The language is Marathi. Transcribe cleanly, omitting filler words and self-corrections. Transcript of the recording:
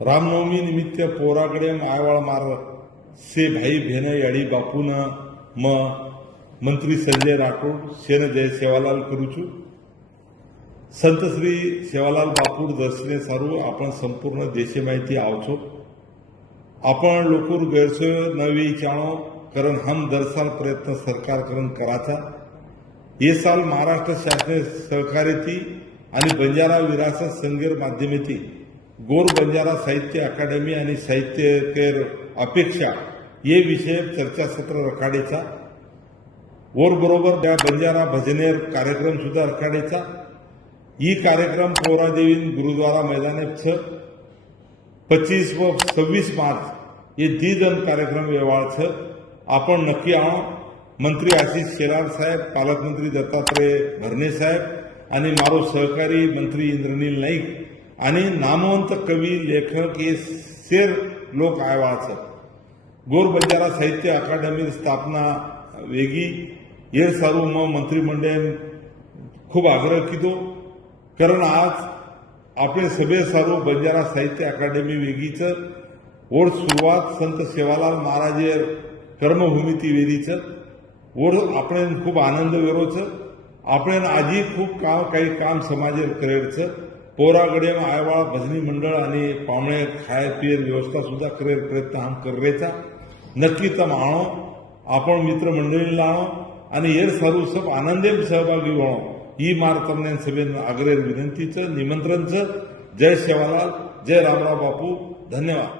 रामनवमी निमित्त पोराकडे आयवाळ मार से भाई भेन याडी बापून म मंत्री संजय राठोड शेन जय सेवालाल करूचू संत श्री सेवालाल बापूर दर्शने सारू आपण संपूर्ण देशे माहिती आवछो आपण लोकूर गैरसोय नवी चाणो कारण हम दरसाल प्रयत्न सरकार करून कराचा ये साल महाराष्ट्र शासन सहकार्यती आणि बंजारा विरासत संगीर माध्यमेती गोर बंजारा साहित्य अकादमी आणि साहित्य केर अपेक्षा ये विषय चर्चासत्र रखाडेचा और बरोबर त्या बंजारा भजनेर कार्यक्रम सुद्धा रखाडेचा ही कार्यक्रम पोरादेवीन गुरुद्वारा मैदानात 25 व 26 मार्च ये दीदन कार्यक्रम व्यवहार आपण नक्की आओ मंत्री आशिष शेलार साहेब पालकमंत्री दत्तात्रय भरणे साहेब आणि मारो सहकारी मंत्री इंद्रनील नाईक आणि नामवंत कवी लेखक हे शेर लोक आयवाच गोर बंजारा साहित्य अकादमी स्थापना वेगी ये सर्व मंत्रिमंडळ खूप आग्रह किदो कारण आज आपले सगळे सर्व बंजारा साहित्य अकादमी वेगीच ओढ सुरुवात संत सेवालाल महाराज कर्मभूमिती वेदीच ओढ आपण खूप आनंद वेरोच आपण आजी खूप काही काम समाजेर करेरच पोरागडे आयवाळ भजनी मंडळ आणि पावणे खाय पियर व्यवस्था सुद्धा करेर प्रयत्न हम करेचा नक्की तम आणो आपण मित्र मंडळीला आणो आणि हे सर्व सब आनंदेम सहभागी व्हावं ही मार तमने सभेन आग्रह विनंतीचं निमंत्रणचं जय सेवालाल जय रामराव बापू धन्यवाद।